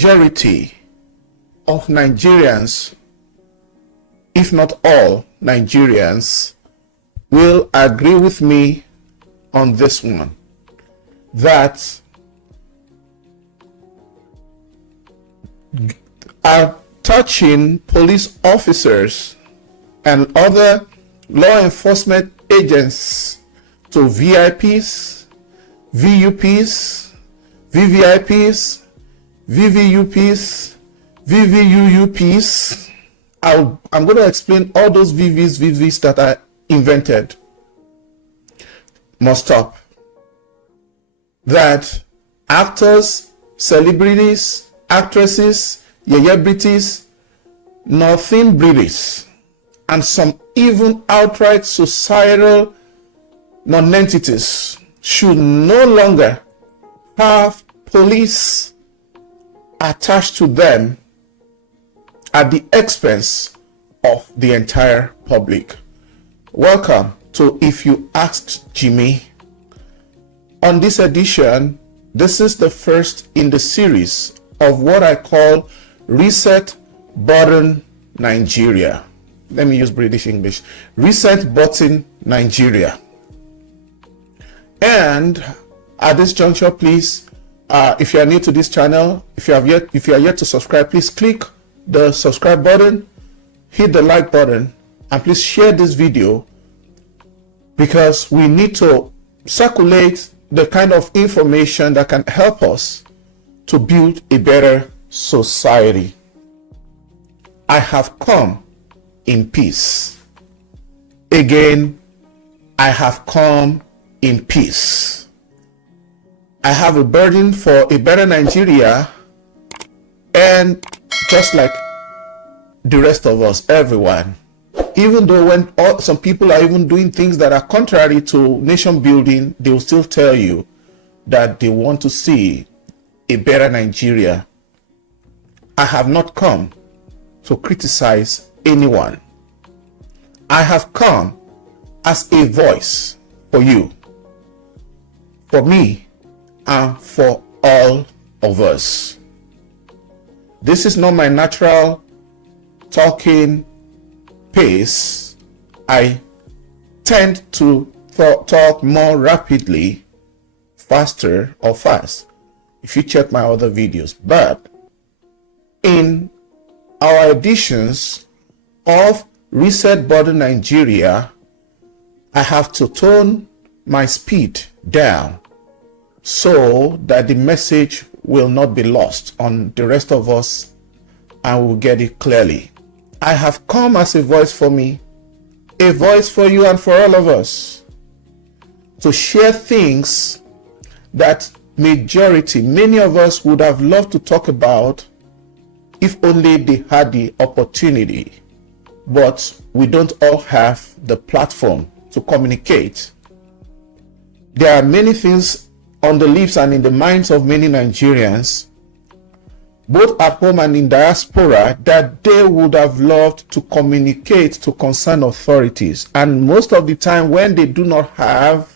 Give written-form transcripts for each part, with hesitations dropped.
majority of Nigerians, if not all Nigerians, will agree with me on this one, that are touching police officers and other law enforcement agents to VIPs, VUPs, VVIPs, VVUPs, VVUUPs. I'm going to explain all those VVs that are invented. Must stop. That actors, celebrities, actresses, celebrities, nothing breeds, and some even outright societal non-entities should no longer have police attached to them at the expense of the entire public. Welcome to If You Asked Jimmy. On this edition, this is the first in the series of what I call Reset Button Nigeria. Let me use British English. Reset Button Nigeria. And at this juncture, please, if you are new to this channel, if you are yet to subscribe, please click the subscribe button, hit the like button, and please share this video, because we need to circulate the kind of information that can help us to build a better society. I have come in peace. Again, I have come in peace. I have a burden for a better Nigeria, and just like the rest of us, everyone, even though when some people are even doing things that are contrary to nation building, they will still tell you that they want to see a better Nigeria. I have not come to criticize anyone. I have come as a voice for you, for me, and for all of us. This is not my natural talking pace. I tend to talk more rapidly, faster or fast, if you check my other videos. But in our editions of Reset Button Nigeria, I have to tone my speed down so that the message will not be lost on the rest of us and we'll get it clearly. I have come as a voice for me, a voice for you and for all of us, to share things that many of us would have loved to talk about if only they had the opportunity. But we don't all have the platform to communicate. There are many things on the lips and in the minds of many Nigerians, both at home and in diaspora, that they would have loved to communicate to concerned authorities. And most of the time, when they do not have,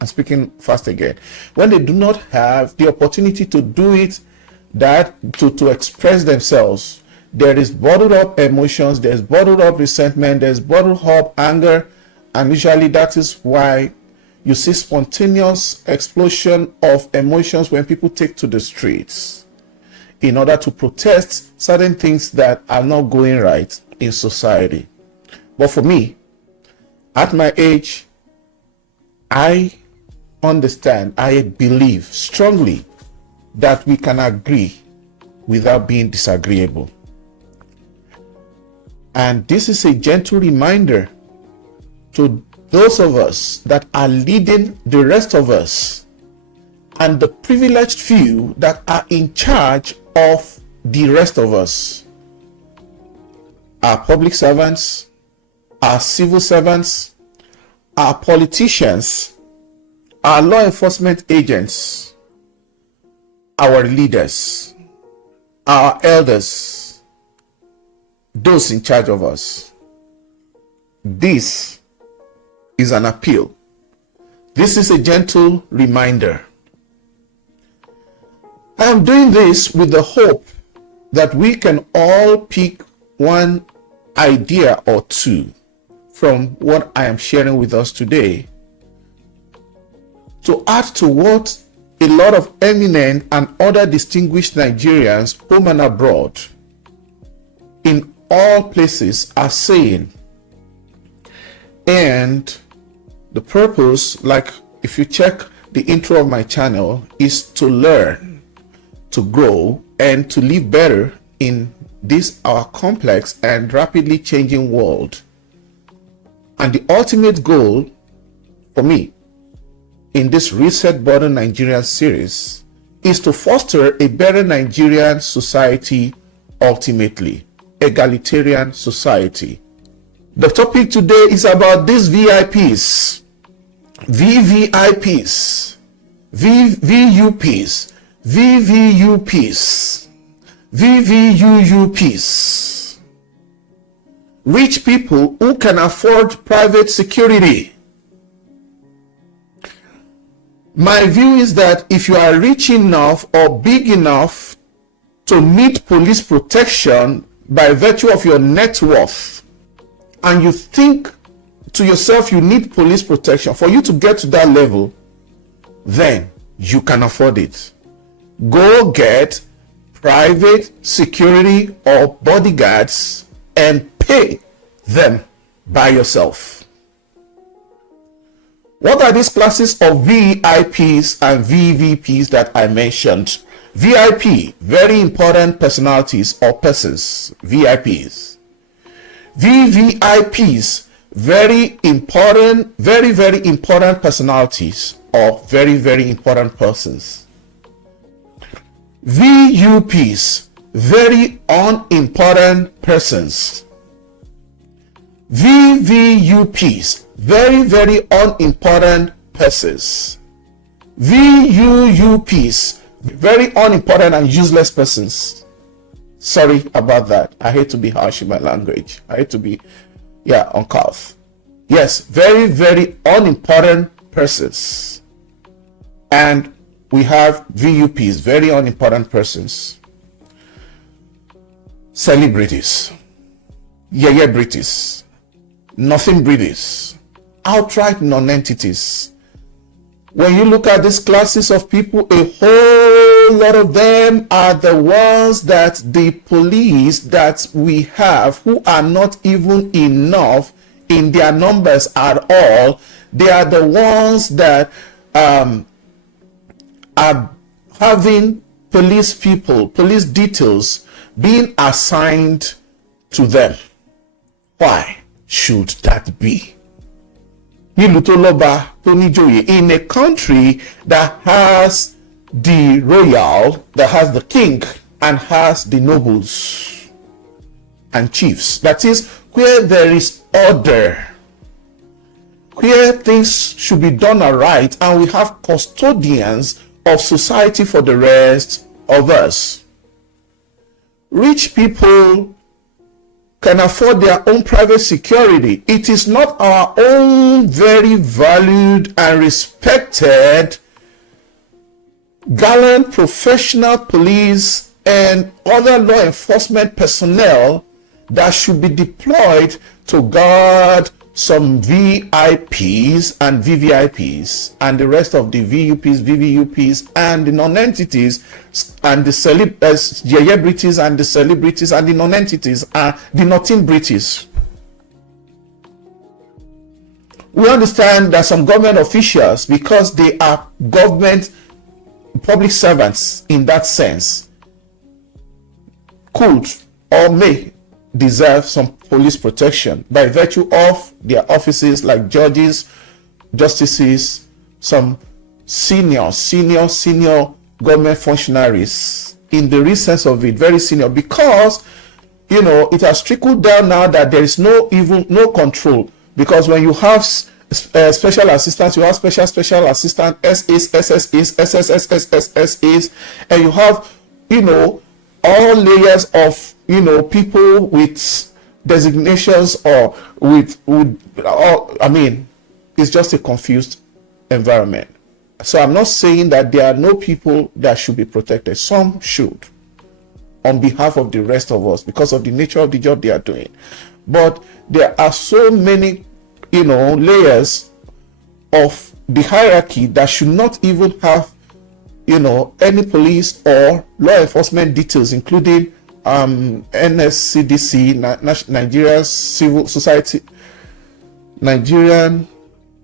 I'm speaking fast again, when they do not have the opportunity to do it, that to express themselves, there is bottled up emotions, there's bottled up resentment, there's bottled up anger, and usually that is why you see spontaneous explosion of emotions when people take to the streets in order to protest certain things that are not going right in society. But for me, at my age, I understand, I believe strongly that we can agree without being disagreeable. And this is a gentle reminder to those of us that are leading the rest of us, and the privileged few that are in charge of the rest of us, our public servants, our civil servants, our politicians, our law enforcement agents, our leaders, our elders, those in charge of us. This is an appeal. This is a gentle reminder. I am doing this with the hope that we can all pick one idea or two from what I am sharing with us today to add to what a lot of eminent and other distinguished Nigerians, home and abroad, in all places are saying. And the purpose, like if you check the intro of my channel, is to learn, to grow, and to live better in this our complex and rapidly changing world. And the ultimate goal for me in this Reset Button Nigeria series is to foster a better Nigerian society, ultimately egalitarian society. The topic today is about these VIPs, VVIPs, VVUPs, VVUPs, VVUUPs. Rich people who can afford private security. My view is that if you are rich enough or big enough to need police protection by virtue of your net worth, and you think to yourself you need police protection, for you to get to that level, then you can afford it. Go get private security or bodyguards and pay them by yourself. What are these classes of VIPs and VVPs that I mentioned? VIP, very important personalities or persons, VIPs. VVIPs, very important, very important personalities or very important persons. VUPs, very unimportant persons. VVUPs, very unimportant persons. VUUPs, very unimportant and useless persons. Sorry about that. I hate to be harsh in my language. I hate to be, uncouth. Yes, very unimportant persons. And we have VUPs, very unimportant persons. Celebrities, British, nothing British, outright non-entities. When you look at these classes of people, a whole lot of them are the ones that the police that we have, who are not even enough in their numbers at all, they are the ones that are having police details being assigned to them. Why should that be? In a country that has the royal, that has the king, and has the nobles and chiefs, that is where there is order, where things should be done aright, and we have custodians of society for the rest of us. Rich people can afford their own private security. It is not our own very valued and respected gallant professional police and other law enforcement personnel that should be deployed to guard some VIPs and VVIPs and the rest of the VUPs, VVUPs and the non-entities and the celebrities and the celebrities and the non-entities and the nothing British. We understand that some government officials, because they are government public servants in that sense, could or may deserve some police protection by virtue of their offices, like judges, justices, some senior government functionaries, in the real sense of it, very senior, because it has trickled down now that there is no control, because when you have special assistants, you have special assistant SAs, SSAs, SSSSSSAs, and you have all layers of people with designations or it's just a confused environment. So I'm not saying that there are no people that should be protected. Some should, on behalf of the rest of us because of the nature of the job they are doing. But there are so many, layers of the hierarchy that should not even have, any police or law enforcement details, including NSCDC, Nigerian Civil Society, Nigerian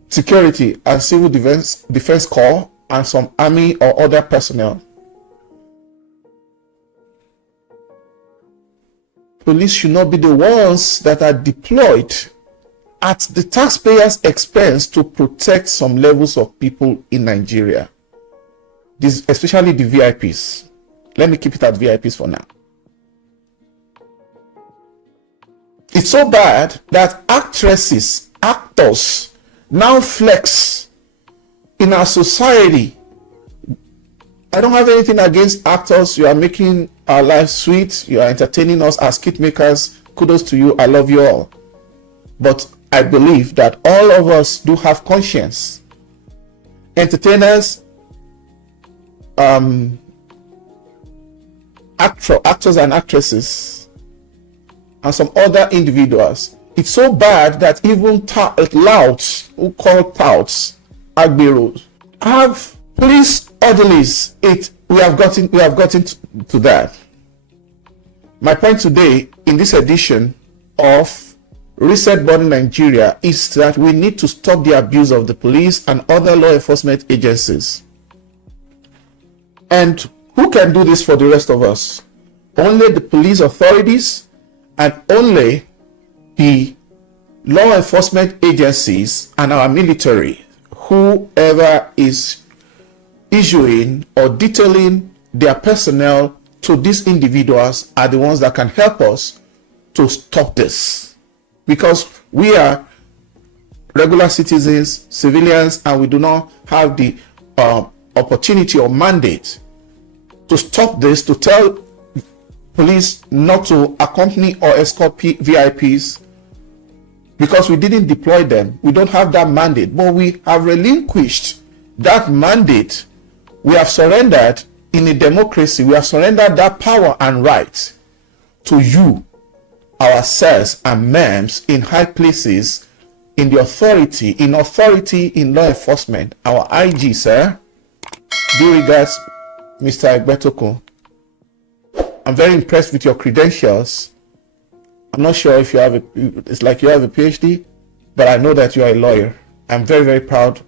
Security and Civil Defense Corps, and some army or other personnel. Police should not be the ones that are deployed at the taxpayers' expense to protect some levels of people in Nigeria. This, especially the VIPs. Let me keep it at VIPs for now. It's so bad that actors now flex in our society. I don't have anything against actors. You are making our lives sweet. You are entertaining us as skit makers. Kudos to you. I love you all. But I believe that all of us do have conscience. Entertainers, actors and actresses, and some other individuals. It's so bad that even louts, who call touts, agberos, have police orderlies. We have gotten to that. My point today in this edition of Reset Button Nigeria is that we need to stop the abuse of the police and other law enforcement agencies. And who can do this for the rest of us? Only the police authorities and only the law enforcement agencies and our military. Whoever is issuing or detailing their personnel to these individuals are the ones that can help us to stop this. Because we are regular citizens, civilians, and we do not have the opportunity or mandate to stop this, to tell police not to accompany or escort VIPs, because we didn't deploy them. We don't have that mandate, but we have relinquished that mandate. We have surrendered in a democracy. We have surrendered that power and right to you, ourselves and MEMS in high places in the authority, in law enforcement. Our IG, sir. Due regards, Mr. Egbetokun. I'm very impressed with your credentials. I'm not sure if you have it's like you have a PhD, but I know that you are a lawyer. I'm very, very proud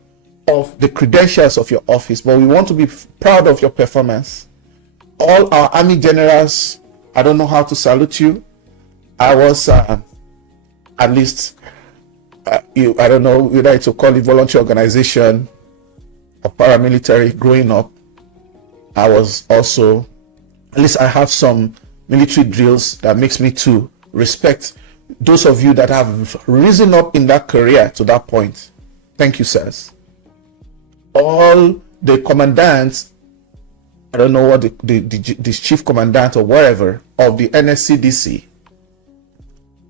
of the credentials of your office, but we want to be proud of your performance. All our army generals, I don't know how to salute you. I was at least, I don't know whether to call it voluntary organization or paramilitary growing up. I was also, at least I have some military drills that makes me to respect those of you that have risen up in that career to that point. Thank you, sirs. All the commandants, I don't know what the chief commandant or whatever of the NSCDC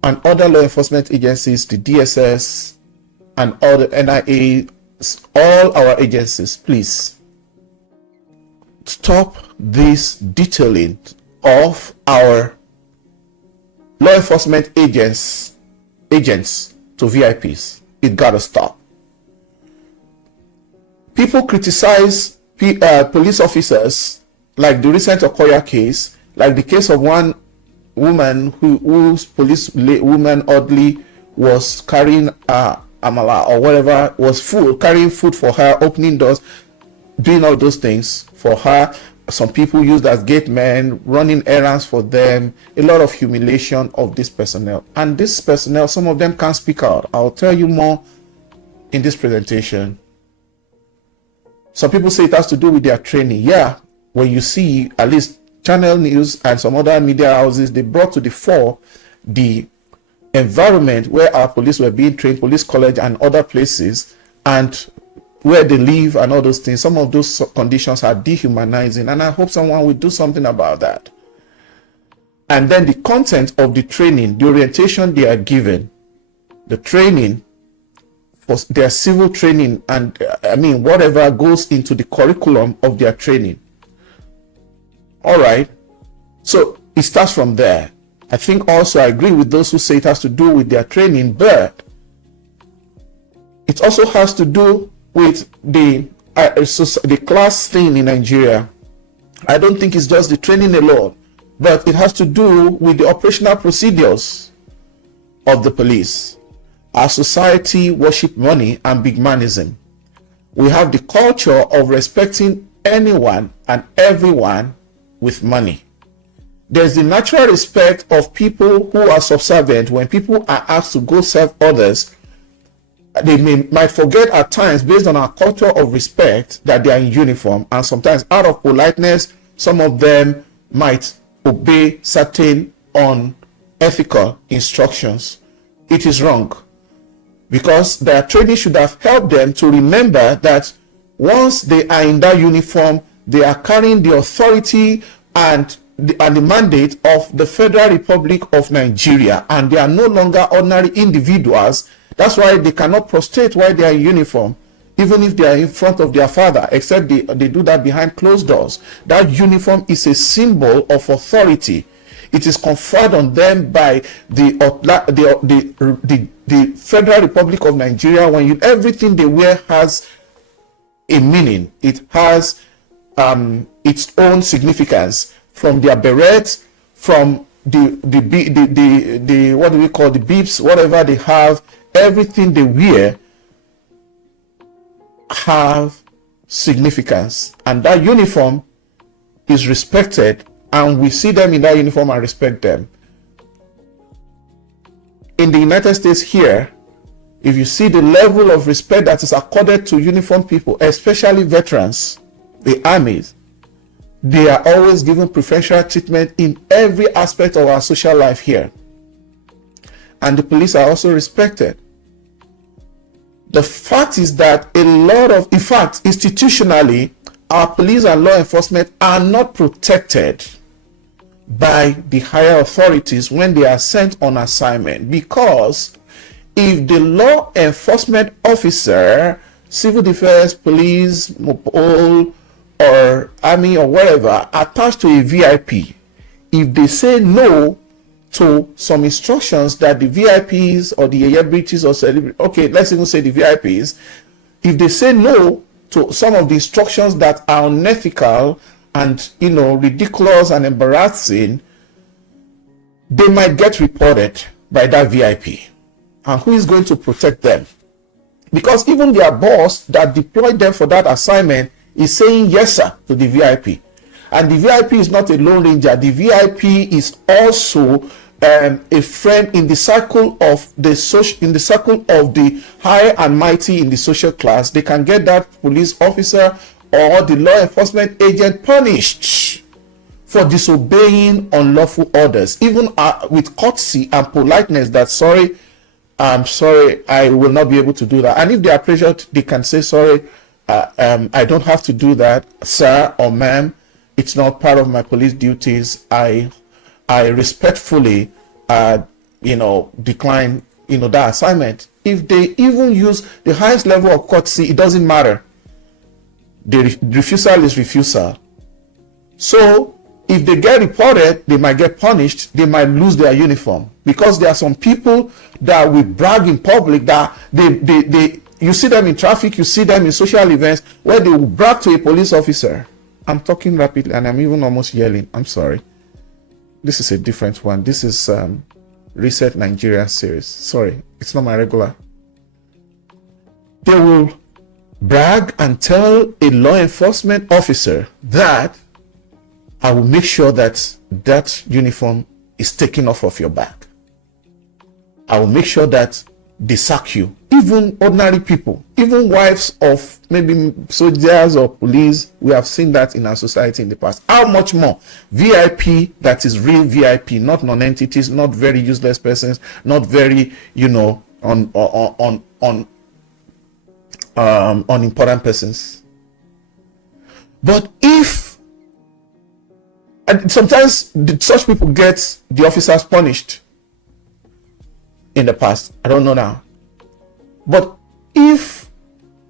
and other law enforcement agencies, the DSS and all the NIA, all our agencies, please stop this detailing of our law enforcement agents to VIPs. It gotta stop. People criticize police officers, like the recent Okoya case, like the case of one woman whose police woman oddly was carrying amala or whatever, was carrying food for her, opening doors, doing all those things for her. Some people used as gate men, running errands for them. A lot of humiliation of this personnel. And this personnel, some of them can't speak out. I'll tell you more in this presentation. Some people say it has to do with their training. Yeah, when you see at least Channel News and some other media houses, they brought to the fore the environment where our police were being trained, police college and other places, and where they live and all those things. Some of those conditions are dehumanizing, and I hope someone will do something about that. And then the content of the training, the orientation they are given, the training for their civil training, and whatever goes into the curriculum of their training. All right. So it starts from there. I think also I agree with those who say it has to do with their training, but it also has to do with the class thing in Nigeria. I don't think it's just the training alone, but it has to do with the operational procedures of the police. Our society worship money and big manism. We have the culture of respecting anyone and everyone with money. There's the natural respect of people who are subservient. When people are asked to go serve others, they might forget at times, based on our culture of respect, that they are in uniform, and sometimes out of politeness, some of them might obey certain unethical instructions. It is wrong, because their training should have helped them to remember that once they are in that uniform, they are carrying the authority and the mandate of the Federal Republic of Nigeria, and they are no longer ordinary individuals. That's why they cannot prostrate while they are in uniform, even if they are in front of their father, except they do that behind closed doors. That uniform is a symbol of authority. It is conferred on them by the Federal Republic of Nigeria. When everything they wear has a meaning, it has its own significance. From their berets, from the what do we call the beeps, whatever they have, everything they wear have significance, and that uniform is respected, and we see them in that uniform and respect them. In the United States here, if you see the level of respect that is accorded to uniformed people, especially veterans, the armies, they are always given preferential treatment in every aspect of our social life here. And the police are also respected. The fact is that in fact, institutionally, our police and law enforcement are not protected by the higher authorities when they are sent on assignment, because if the law enforcement officer, civil defense, police, mopol, or army or whatever, attached to a VIP, if they say no to some instructions that the VIPs or the celebrities or celebrities, okay, let's even say the VIPs, if they say no to some of the instructions that are unethical and, you know, ridiculous and embarrassing, they might get reported by that VIP. And who is going to protect them? Because even their boss that deployed them for that assignment is saying yes sir to the VIP, and the VIP is not a lone ranger. The VIP is also a friend in the circle of the high and mighty in the social class. They can get that police officer or the law enforcement agent punished for disobeying unlawful orders, even with courtesy and politeness, that sorry, I'm sorry, I will not be able to do that. And if they are pressured, they can say sorry, I don't have to do that, sir or ma'am. It's not part of my police duties. I respectfully, decline, that assignment. If they even use the highest level of courtesy, it doesn't matter. The refusal is refusal. So if they get reported, they might get punished. They might lose their uniform, because there are some people that will brag in public that you see them in traffic, you see them in social events where they will brag to a police officer. I'm talking rapidly and I'm even almost yelling. I'm sorry. This is a different one. This is Reset Nigeria series. Sorry, it's not my regular. They will brag and tell a law enforcement officer that I will make sure that that uniform is taken off of your back. I will make sure that they sack you. Even ordinary people, even wives of maybe soldiers or police, we have seen that in our society in the past. How much more VIP, that is real VIP, not non-entities, not very useless persons, not very, unimportant persons. But if, and sometimes such people get the officers punished in the past, I don't know now. But if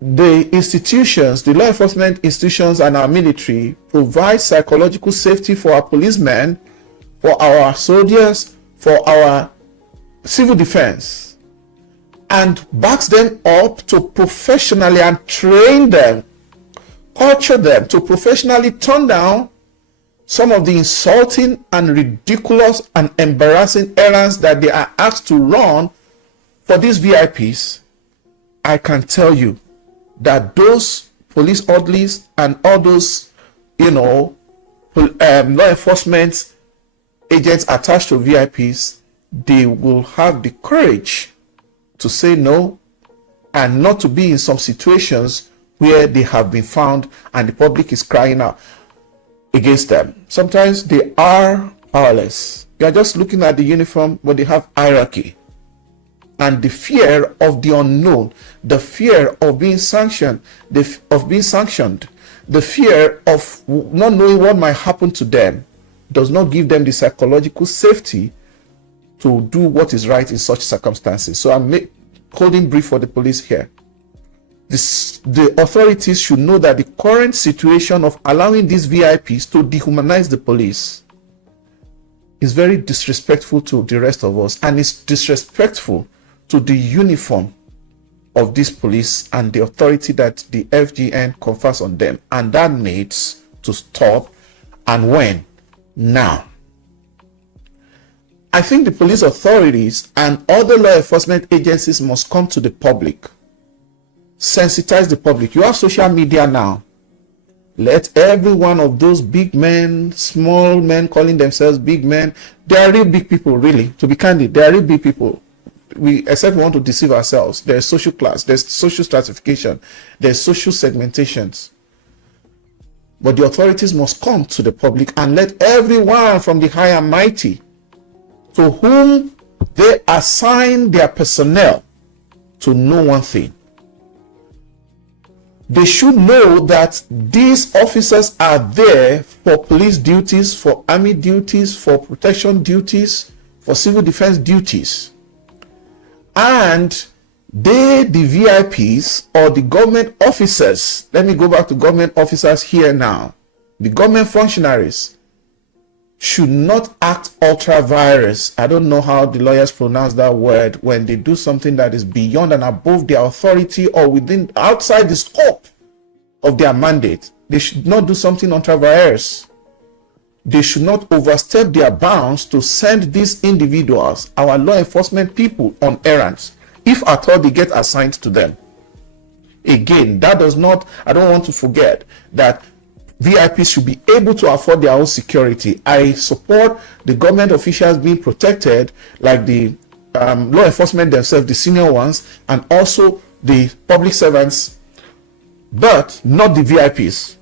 the institutions, the law enforcement institutions and our military provide psychological safety for our policemen, for our soldiers, for our civil defense, and backs them up to professionally and train them, culture them to professionally turn down some of the insulting and ridiculous and embarrassing errands that they are asked to run for these VIPs, I can tell you that those police orderlies and all those, law enforcement agents attached to VIPs, they will have the courage to say no and not to be in some situations where they have been found and the public is crying out against them. Sometimes they are powerless. You are just looking at the uniform, but they have hierarchy. And the fear of the unknown, the fear of being sanctioned, the fear of not knowing what might happen to them does not give them the psychological safety to do what is right in such circumstances. So I'm holding brief for the police here. The authorities should know that the current situation of allowing these VIPs to dehumanize the police is very disrespectful to the rest of us, and it's disrespectful to the uniform of this police and the authority that the FGN confers on them, and that needs to stop. And when? Now. I think the police authorities and other law enforcement agencies must come to the public, sensitize the public. You have social media now. Let every one of those big men, small men calling themselves big men, they are real big people, really, to be candid. They are real big people. Except we want to deceive ourselves. There's social class, there's social stratification, there's social segmentations. But the authorities must come to the public and let everyone from the high and mighty to whom they assign their personnel to know one thing. They should know that these officers are there for police duties, for army duties, for protection duties, for civil defense duties. And they, the VIPs or the government officers, let me go back to government officers here now. The government functionaries should not act ultra vires. I don't know how the lawyers pronounce that word when they do something that is beyond and above their authority or outside the scope of their mandate. They should not do something ultra vires. They should not overstep their bounds to send these individuals, our law enforcement people, on errands, if at all they get assigned to them. Again, that does not, I don't want to forget that VIPs should be able to afford their own security. I support the government officials being protected, like the law enforcement themselves, the senior ones, and also the public servants, but not the VIPs.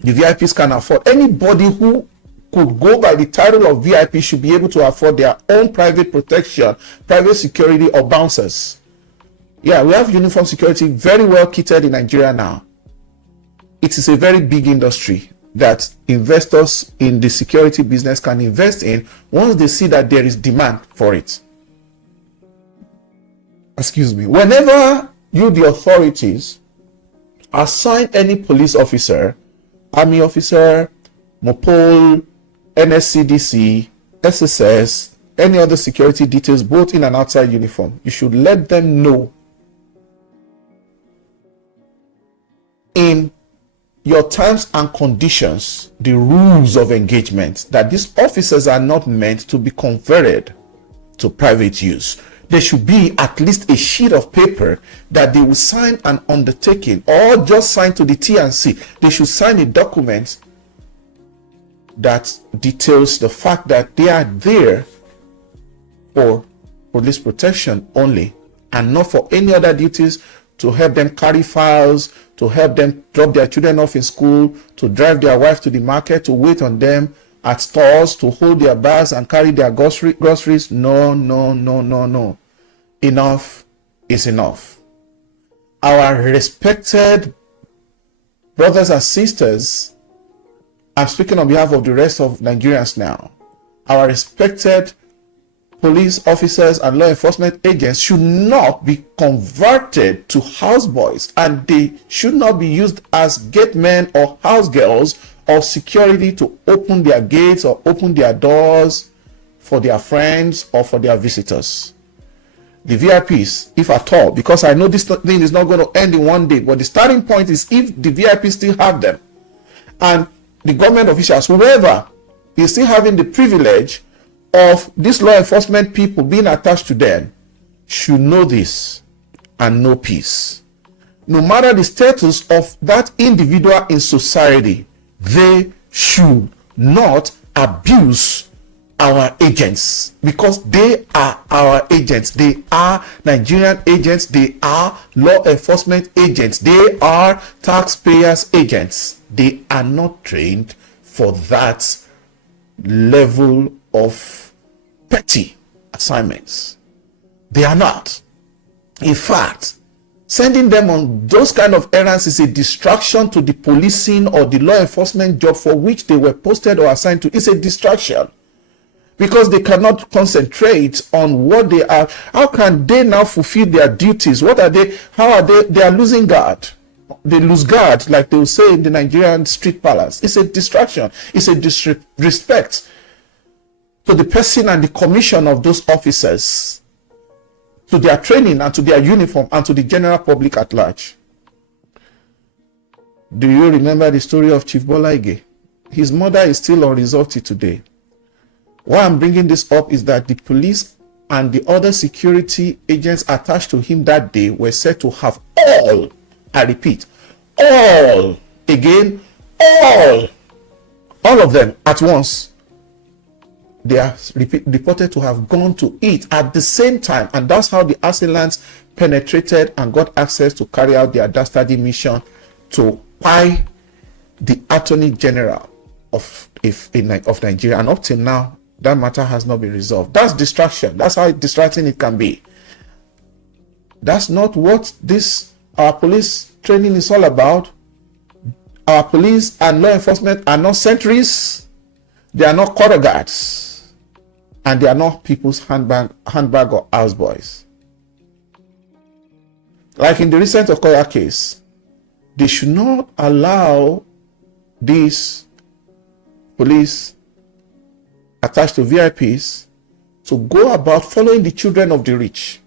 The VIPs can afford. Anybody who could go by the title of VIP should be able to afford their own private protection, private security, or bouncers. Yeah, we have uniform security very well kitted in Nigeria now. It is a very big industry that investors in the security business can invest in once they see that there is demand for it. Excuse me. Whenever you, the authorities, assign any police officer, army officer, MOPOL, NSCDC, SSS, any other security details, both in and outside uniform, you should let them know in your terms and conditions, the rules of engagement, that these officers are not meant to be converted to private use. There should be at least a sheet of paper that they will sign an undertaking, or just sign to the T&C. They should sign a document that details the fact that they are there for police protection only, and not for any other duties, to help them carry files, to help them drop their children off in school, to drive their wife to the market, to wait on them at stores, to hold their bags and carry their groceries. No, no, no, no, no. Enough is enough. Our respected brothers and sisters, I'm speaking on behalf of the rest of Nigerians now, our respected police officers and law enforcement agents should not be converted to houseboys, and they should not be used as gate men or house girls of security to open their gates or open their doors for their friends or for their visitors. The VIPs, if at all, because I know this thing is not going to end in one day, but the starting point is if the VIPs still have them, and the government officials, whoever is still having the privilege of these law enforcement people being attached to them, should know this and know peace. No matter the status of that individual in society, they should not abuse our agents, because they are our agents. They are Nigerian agents. They are law enforcement agents. They are taxpayers' agents. They are not trained for that level of petty assignments. They are not. In fact, sending them on those kind of errands is a distraction to the policing or the law enforcement job for which they were posted or assigned to. It's a distraction, because they cannot concentrate on what they are. How can they now fulfill their duties? What are they? How are they? They are losing guard. They lose guard, like they will say in the Nigerian street palace. It's a distraction. It's a disrespect to the person and the commission of those officers, to their training and to their uniform and to the general public at large. Do you remember the story of Chief Bolahmedtinubu? His mother is still unresolved till today. Why I'm bringing this up is that the police and the other security agents attached to him that day were said to have all, I repeat, all, again, all of them at once. They are reported to have gone to eat at the same time, and that's how the assailants penetrated and got access to carry out their dastardly mission to buy the Attorney General of Nigeria. And up till now, that matter has not been resolved. That's distraction. That's how distracting it can be. That's not what our police training is all about. Our police and law enforcement are not sentries. They are not quarter guards. And they are not people's handbag or houseboys. Like in the recent Okoya case, they should not allow these police attached to VIPs to go about following the children of the rich.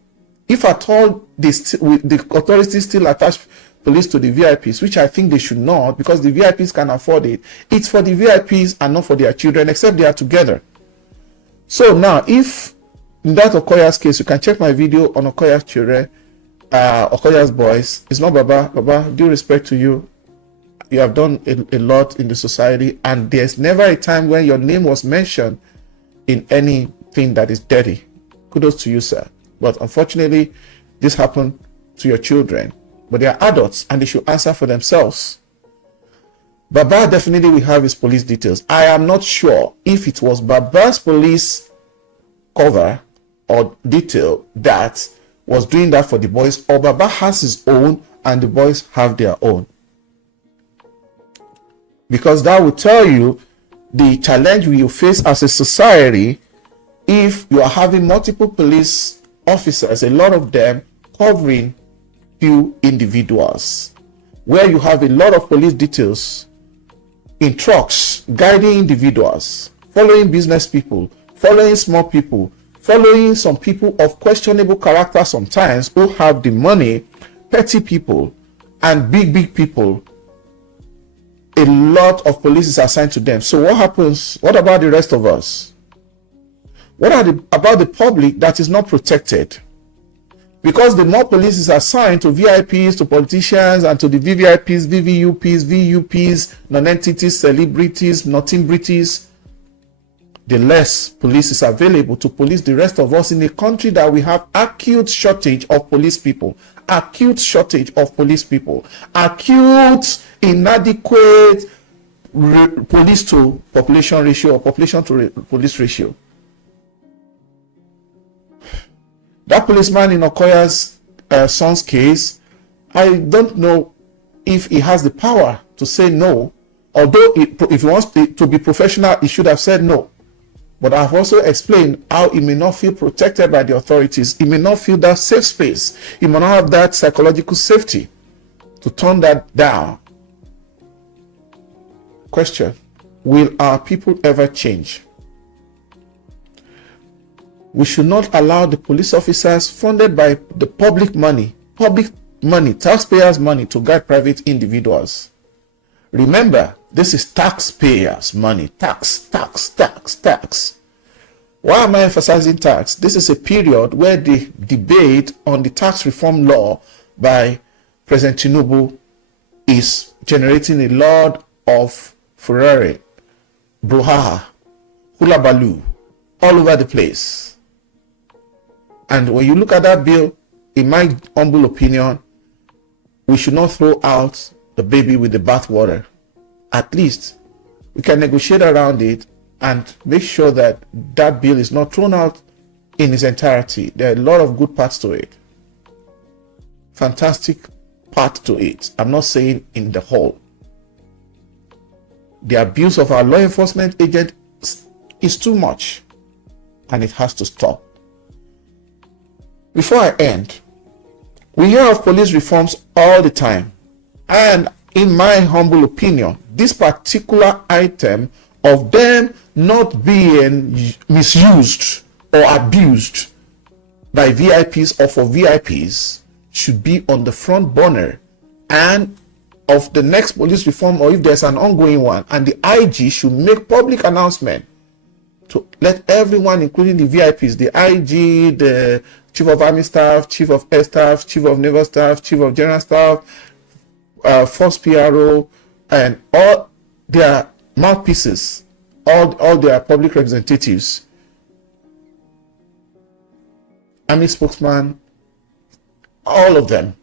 If at all the authorities still attach police to the VIPs, which I think they should not, because the VIPs can afford it, it's for the VIPs and not for their children, except they are together. So now, if in that Okoya's case, you can check my video on Okoya's children, Okoya's boys. It's not Baba. Baba, due respect to you, you have done a lot in the society, and there's never a time when your name was mentioned in anything that is dirty. Kudos to you, sir. But unfortunately, this happened to your children. But they are adults and they should answer for themselves. Baba definitely will have his police details. I am not sure if it was Baba's police cover or detail that was doing that for the boys, or Baba has his own and the boys have their own. Because that will tell you the challenge we will face as a society if you are having multiple police officers, a lot of them covering few individuals, where you have a lot of police details in trucks guiding individuals, following business people, following small people, following some people of questionable character sometimes who have the money, petty people and big people. A lot of police is assigned to them. So what happens? What about the rest of us? What about the public that is not protected? Because the more police is assigned to VIPs, to politicians, and to the VVIPs, VVUPs, VUPs, non-entities, celebrities, notimbrities, the less police is available to police the rest of us in a country that we have acute shortage of police people. Acute shortage of police people. Acute inadequate police to population ratio or population to police ratio. That policeman in Okoya's son's case, I don't know if he has the power to say no. Although if he wants to be professional, he should have said no. But I've also explained how he may not feel protected by the authorities. He may not feel that safe space. He may not have that psychological safety to turn that down. Question: will our people ever change? We should not allow the police officers funded by the public money, taxpayers' money, to guide private individuals. Remember, this is taxpayers' money. Tax. Why am I emphasizing tax? This is a period where the debate on the tax reform law by President Tinubu is generating a lot of furore, brouhaha, hula baloo, all over the place. And when you look at that bill, in my humble opinion, we should not throw out the baby with the bathwater. At least we can negotiate around it and make sure that that bill is not thrown out in its entirety. There are a lot of good parts to it. Fantastic part to it. I'm not saying in the whole. The abuse of our law enforcement agents is too much, and it has to stop. Before I end, we hear of police reforms all the time, and in my humble opinion, this particular item of them not being misused or abused by VIPs or for VIPs should be on the front burner and of the next police reform, or if there's an ongoing one, and the IG should make public announcement to let everyone, including the VIPs, the IG, the Chief of Army Staff, Chief of Air Staff, Chief of Naval Staff, Chief of General Staff, Force PRO, and all their mouthpieces, all their public representatives, Army spokesman, all of them,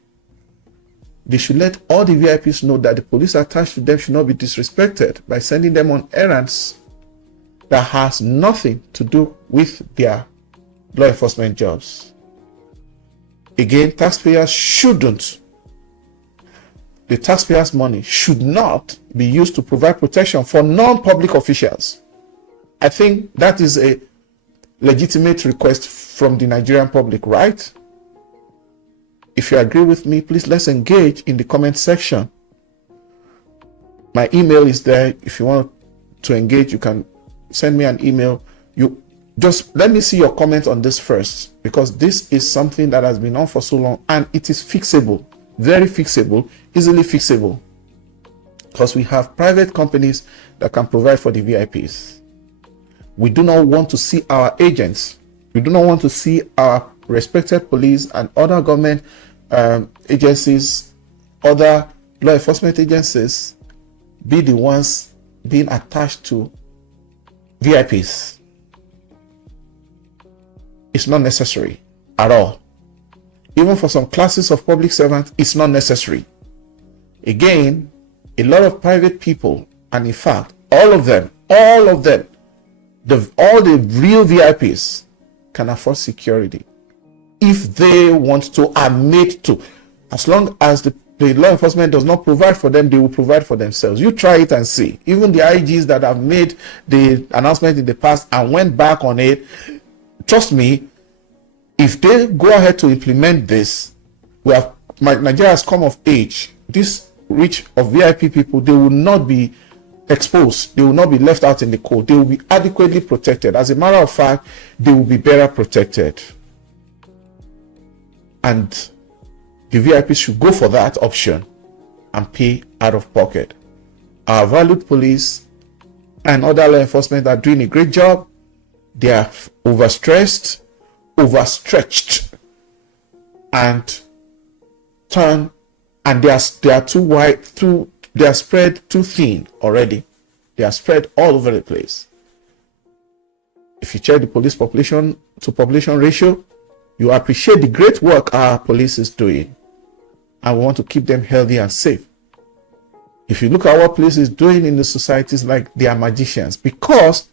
they should let all the VIPs know that the police attached to them should not be disrespected by sending them on errands that has nothing to do with their law enforcement jobs. Again, taxpayers shouldn't. The taxpayers' money should not be used to provide protection for non-public officials. I think that is a legitimate request from the Nigerian public, right? If you agree with me, please let's engage in the comment section. My email is there. If you want to engage, you can send me an email. You just let me see your comment on this first, because this is something that has been on for so long and it is fixable, very fixable, easily fixable, because we have private companies that can provide for the VIPs. We do not want to see our agents, we do not want to see our respected police and other government agencies, other law enforcement agencies be the ones being attached to VIPs. It's not necessary at all. Even for some classes of public servants, it's not necessary. Again, a lot of private people, and in fact, all of them, all the real VIPs can afford security if they want to admit to. As long as the law enforcement does not provide for them, they will provide for themselves. You try it and see. Even the IGs that have made the announcement in the past and went back on it, trust me, if they go ahead to implement this, Nigeria has come of age. This reach of VIP people, they will not be exposed. They will not be left out in the cold. They will be adequately protected. As a matter of fact, they will be better protected. And the VIPs should go for that option and pay out of pocket. Our valued police and other law enforcement are doing a great job. They are overstressed, overstretched, and they are too wide, they are spread too thin already. They are spread all over the place. If you check the police population to population ratio, you appreciate the great work our police is doing, and we want to keep them healthy and safe. If you look at what police is doing in the societies, like they are magicians, because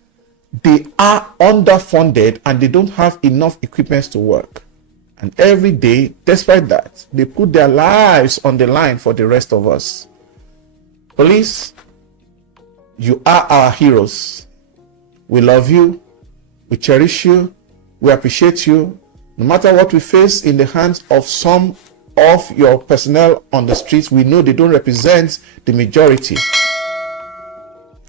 they are underfunded and they don't have enough equipment to work. And every day, despite that, they put their lives on the line for the rest of us. Police, you are our heroes. We love you. We cherish you. We appreciate you. No matter what we face in the hands of some of your personnel on the streets, we know they don't represent the majority.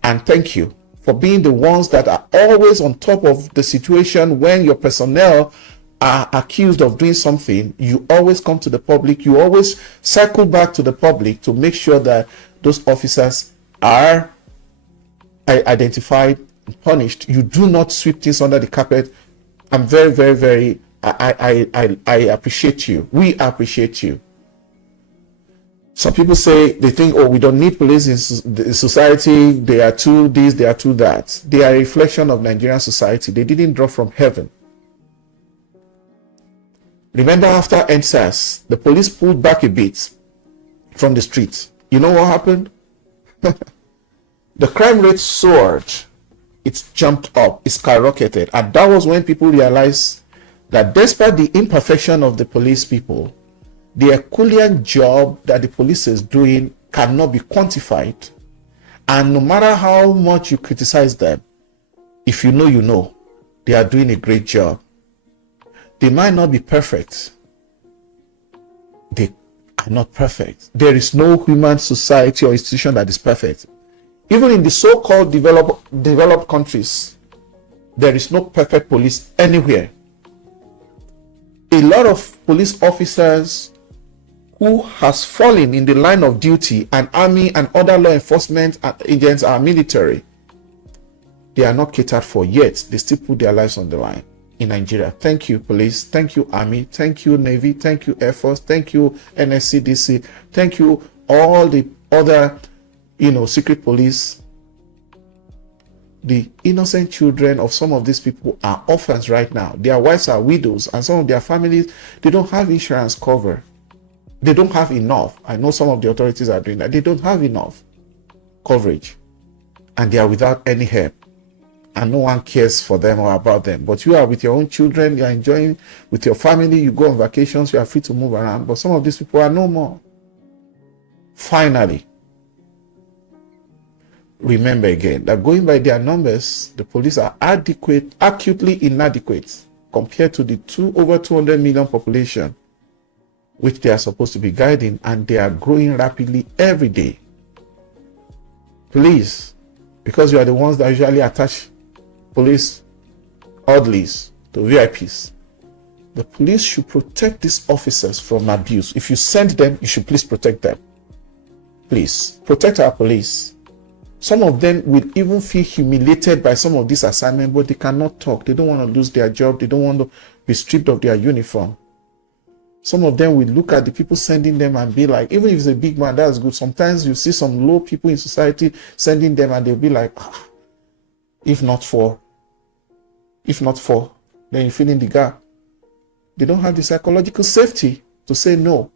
And thank you for being the ones that are always on top of the situation. When your personnel are accused of doing something, you always come to the public, you always circle back to the public to make sure that those officers are identified and punished. You do not sweep things under the carpet. I'm very, very, very, I appreciate you. We appreciate you. Some people say, they think, oh, we don't need police in society. They are too this, they are too that. They are a reflection of Nigerian society. They didn't drop from heaven. Remember, after NSAS, the police pulled back a bit from the streets. You know what happened? The crime rate soared. It's jumped up. It's skyrocketed. And that was when people realized that despite the imperfection of the police people, the Herculean job that the police is doing cannot be quantified. And no matter how much you criticize them, if you know, you know, they are doing a great job. They might not be perfect. They are not perfect. There is no human society or institution that is perfect. Even in the so-called developed countries, there is no perfect police anywhere. A lot of police officers who has fallen in the line of duty, and army and other law enforcement agents are military, they are not catered for yet. They still put their lives on the line in Nigeria. Thank you, police. Thank you, army. Thank you, navy. Thank you, air force. Thank you, NSCDC. Thank you, all the other, secret police. The innocent children of some of these people are orphans right now. Their wives are widows, and some of their families, they don't have insurance cover. They don't have enough. I know some of the authorities are doing that. They don't have enough coverage, and they are without any help, and no one cares for them or about them. But you are with your own children, you are enjoying with your family, you go on vacations, you are free to move around. But some of these people are no more. Finally, remember again that going by their numbers, the police are acutely inadequate compared to the over 200 million population which they are supposed to be guiding, and they are growing rapidly every day. Please, because you are the ones that usually attach police orderlies to VIPs, the police should protect these officers from abuse. If you send them, you should please protect them. Please protect our police. Some of them will even feel humiliated by some of these assignments, but they cannot talk. They don't want to lose their job. They don't want to be stripped of their uniform. Some of them will look at the people sending them and be like, even if it's a big man, that's good. Sometimes you see some low people in society sending them and they'll be like, if not for, then you fill in the gap. They don't have the psychological safety to say no.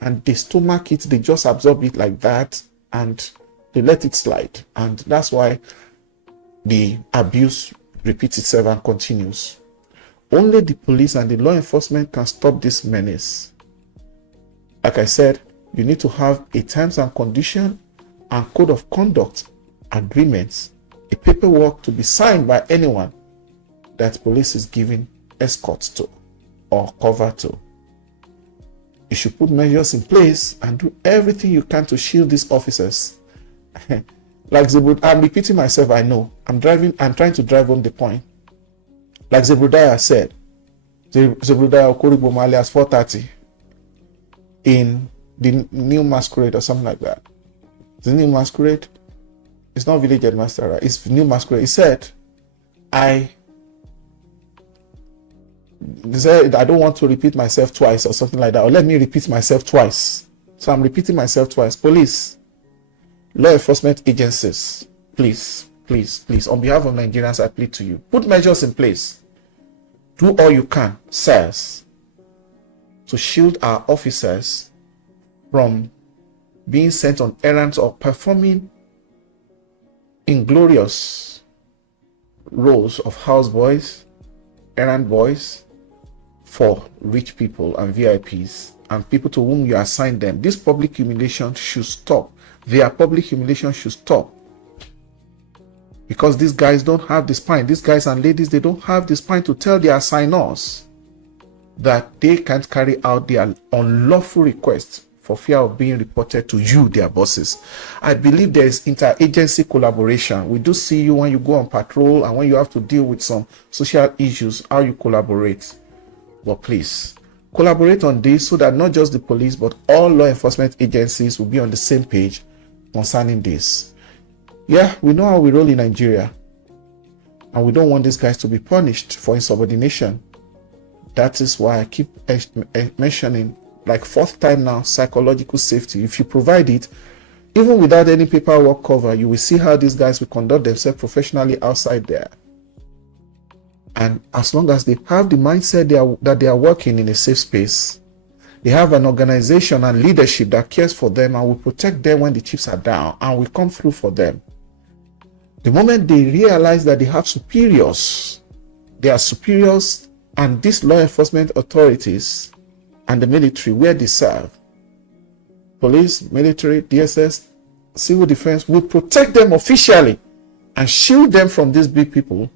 And they stomach it, they just absorb it like that, and they let it slide. And that's why the abuse repeats itself and continues. Only the police and the law enforcement can stop this menace. Like I said, you need to have a terms and condition and code of conduct agreements, a paperwork to be signed by anyone that police is giving escorts to or cover to. You should put measures in place and do everything you can to shield these officers. Like I'm repeating myself, I know. I'm trying to drive home the point. Like Zebrudaya said, Zebrudaya Okoribo Malias 430 in the New Masquerade or something like that. The New Masquerade, it's not Village Headmaster, right? It's New Masquerade. He said, I don't want to repeat myself twice or something like that, or let me repeat myself twice. So I'm repeating myself twice. Police, law enforcement agencies, please, on behalf of Nigerians, I plead to you, put measures in place. Do all you can, sirs, to shield our officers from being sent on errands or performing inglorious roles of houseboys, errand boys for rich people and VIPs and people to whom you assign them. This public humiliation should stop. Their public humiliation should stop. Because these guys don't have the spine. These guys and ladies, they don't have the spine to tell their assigners that they can't carry out their unlawful requests for fear of being reported to you, their bosses. I believe there is interagency collaboration. We do see you when you go on patrol and when you have to deal with some social issues, how you collaborate. But please, collaborate on this so that not just the police, but all law enforcement agencies will be on the same page concerning this. Yeah, we know how we roll in Nigeria, and we don't want these guys to be punished for insubordination. That is why I keep mentioning, like fourth time now, psychological safety. If you provide it, even without any paperwork cover, you will see how these guys will conduct themselves professionally outside there. And as long as they have the mindset that they are working in a safe space, they have an organization and leadership that cares for them and will protect them when the chips are down and will come through for them. The moment they realize that they have superiors, they are superiors, and these law enforcement authorities and the military where they serve, police, military, DSS, civil defense, will protect them officially and shield them from these big people,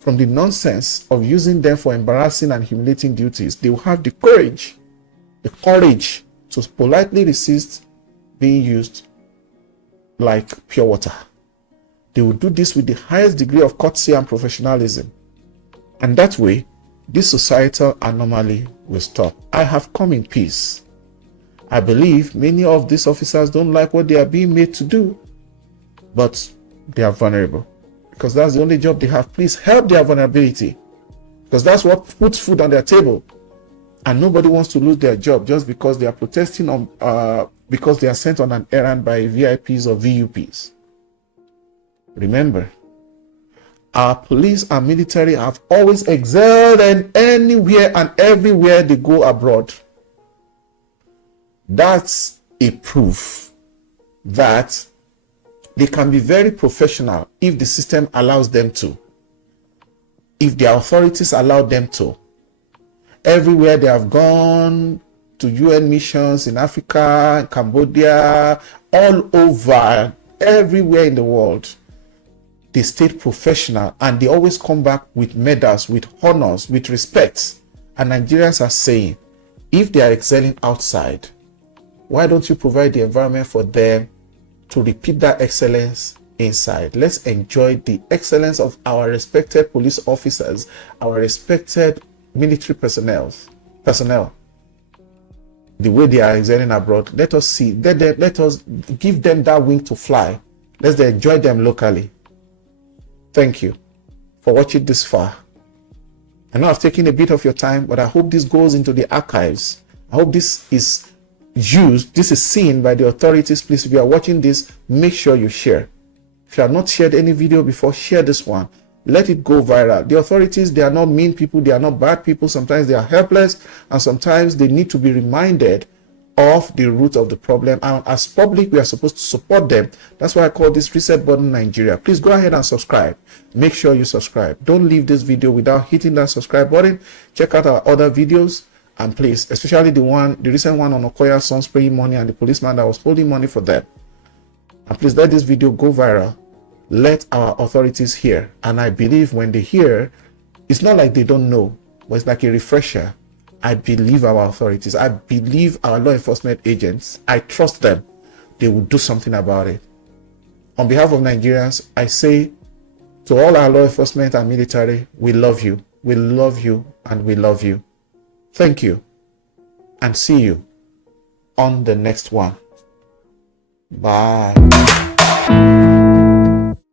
from the nonsense of using them for embarrassing and humiliating duties. They will have the courage to politely resist being used like pure water. They will do this with the highest degree of courtesy and professionalism. And that way, this societal anomaly will stop. I have come in peace. I believe many of these officers don't like what they are being made to do, but they are vulnerable because that's the only job they have. Please help their vulnerability, because that's what puts food on their table. And nobody wants to lose their job just because they are protesting because they are sent on an errand by VIPs or VUPs. Remember, our police and military have always excelled and anywhere and everywhere they go abroad. That's a proof that they can be very professional if the system allows them to, if the authorities allow them to. Everywhere they have gone, to UN missions in Africa, Cambodia, all over, everywhere in the world, they stayed professional and they always come back with medals, with honors, with respect. And Nigerians are saying, if they are excelling outside, why don't you provide the environment for them to repeat that excellence inside? Let's enjoy the excellence of our respected police officers, our respected military personnel, the way they are excelling abroad. Let us see, let us give them that wing to fly. Let's enjoy them locally. Thank you for watching this far. I know I've taken a bit of your time, but I hope this goes into the archives. I hope this is used, this is seen by the authorities. Please, if you are watching this, make sure you share. If you have not shared any video before, share this one. Let it go viral. The authorities, they are not mean people, they are not bad people. Sometimes they are helpless, and sometimes they need to be reminded of the root of the problem. And as public, we are supposed to support them. That's why I call this Reset Button Nigeria. Please go ahead and subscribe. Make sure you subscribe. Don't leave this video without hitting that subscribe button. Check out our other videos, and please, especially the recent one on Okoya's son spraying money and the policeman that was holding money for them. And please let this video go viral. Let our authorities hear. And I believe when they hear, it's not like they don't know, but it's like a refresher. I believe our authorities. I believe our law enforcement agents. I trust them. They will do something about it. On behalf of Nigerians, I say to all our law enforcement and military, we love you. We love you and we love you. Thank you. And see you on the next one. Bye.